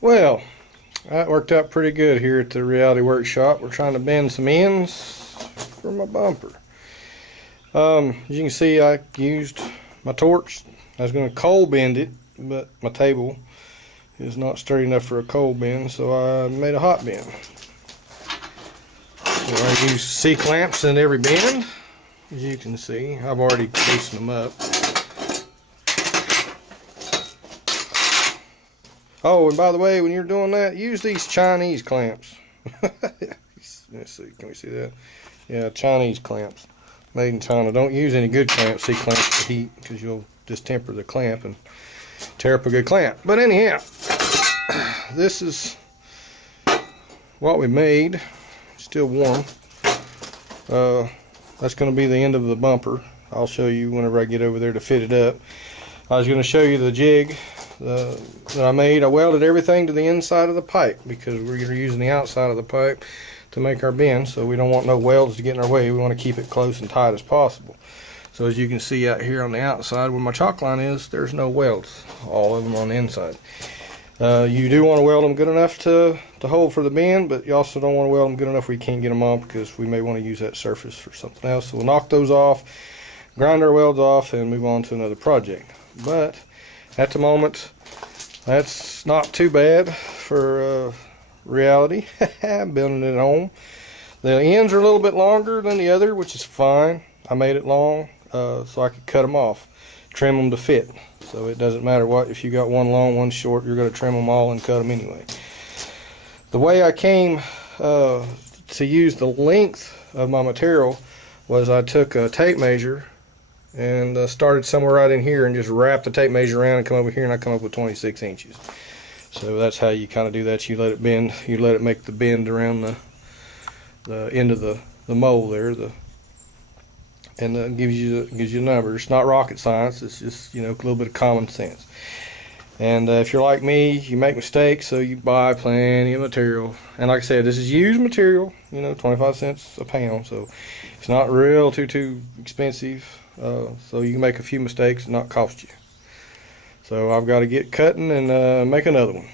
Well, that worked out pretty good here at the Reality Workshop. We're trying to bend some ends for my bumper. As you can see, I used my torch. I was going to coal bend it, but my table is not sturdy enough for a coal bend, so I made a hot bend. So I use C-clamps in every bend. As you can see, I've already loosened them up. Oh, and by the way, when you're doing that, use these Chinese clamps. Let's see, can we see that? Yeah, Chinese clamps. Made in China. Don't use any good clamps, C-clamps for heat, because you'll distemper the clamp and tear up a good clamp. But anyhow, this is what we made. Still warm. That's going to be the end of the bumper. I'll show you whenever I get over there to fit it up. I was going to show you the jig that I made. I welded everything to the inside of the pipe because we're using the outside of the pipe to make our bend, so we don't want no welds to get in our way. We want to keep it close and tight as possible. So as you can see out here on the outside where my chalk line is, there's no welds, all of them on the inside. You do want to weld them good enough to hold for the bend, but you also don't want to weld them good enough where you can't get them on, because we may want to use that surface for something else. So we'll knock those off, grind our welds off, and move on to another project. But at the moment, that's not too bad for Reality. I'm building it at home. The ends are a little bit longer than the other, which is fine. I made it long so I could cut them off, trim them to fit. So it doesn't matter what, if you got one long, one short, you're going to trim them all and cut them anyway. The way I came to use the length of my material was I took a tape measure and started somewhere right in here and just wrapped the tape measure around and come over here, and I come up with 26 inches. So that's how you kind of do that. You let it bend, you let it make the bend around the end of the mold there, and gives you a number. It's not rocket science. It's just, you know, a little bit of common sense. And if you're like me, you make mistakes, so you buy plenty of material. And like I said, this is used material, you know, 25 cents a pound, so it's not real too expensive. So you can make a few mistakes and not cost you. So I've got to get cutting and make another one.